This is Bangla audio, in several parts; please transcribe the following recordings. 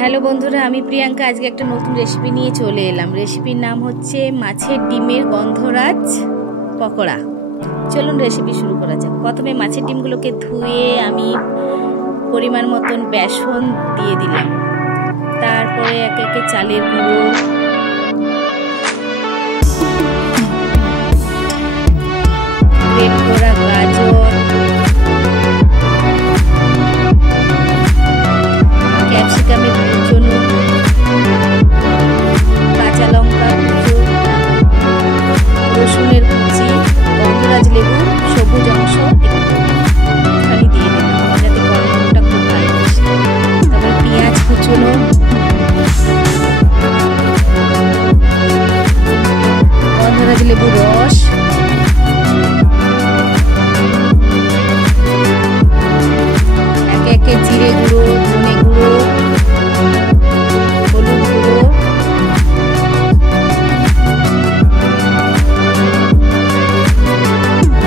হ্যালো বন্ধুরা, আমি প্রিয়াঙ্কা। আজকে একটা নতুন রেসিপি নিয়ে চলে এলাম। রেসিপির নাম হচ্ছে মাছের ডিমের গন্ধরাজ পকোড়া। চলুন রেসিপি শুরু করা যাক। প্রথমে মাছের ডিমগুলোকে ধুয়ে আমি পরিমাণ মতন বেসন দিয়ে দিলাম। তারপরে একে একে চালের গুঁড়ো, গ্রেট করা গাজর, ক্যাপসিকামের কুচনো, কাঁচা লঙ্কা কুচো, রসুনের কুচি, গন্ধরাজ লেবু সবুজ অংশ একটুখানি দিয়ে দিলাম যাতে গন্ধটা খুব ভালো আসে। তারপর পেঁয়াজ কুচনো, গন্ধরাজ লেবু রস, একে একে জিরে গুঁড়ো, ধনে গুঁড়ো, হলুদ গুঁড়ো,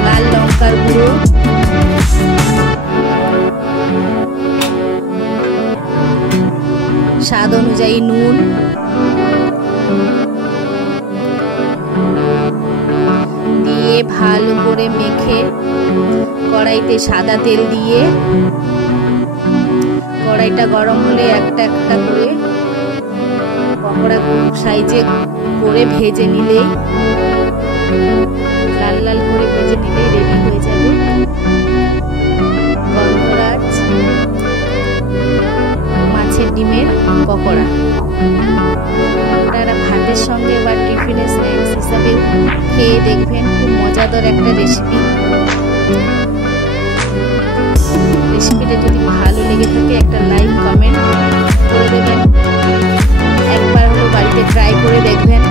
লাল লঙ্কার গুঁড়ো, স্বাদ অনুযায়ী নুন, দিয়ে ভালো করে মেখে কড়াইতে সাদা তেল দিয়ে কড়াইটা গরম হলে একটা একটা করে পকোড়া সাইজে করে ভেজে নিলেই, লাল লাল করে ভেজে নিলেই রেডি হয়ে যাবে গন্ধরাজ মাছের ডিমের পকোড়া। আপনারা ভাতের সঙ্গে বা টিফিনের স্ন্যাক্স হিসাবে খেয়ে দেখবেন, খুব মজাদার একটা রেসিপি। রেসিপিটা যদি ভালো লেগে থাকে একটা লাইক কমেন্ট করে দেবেন, একবার হলো বাড়িতে ট্রাই করে দেখবেন।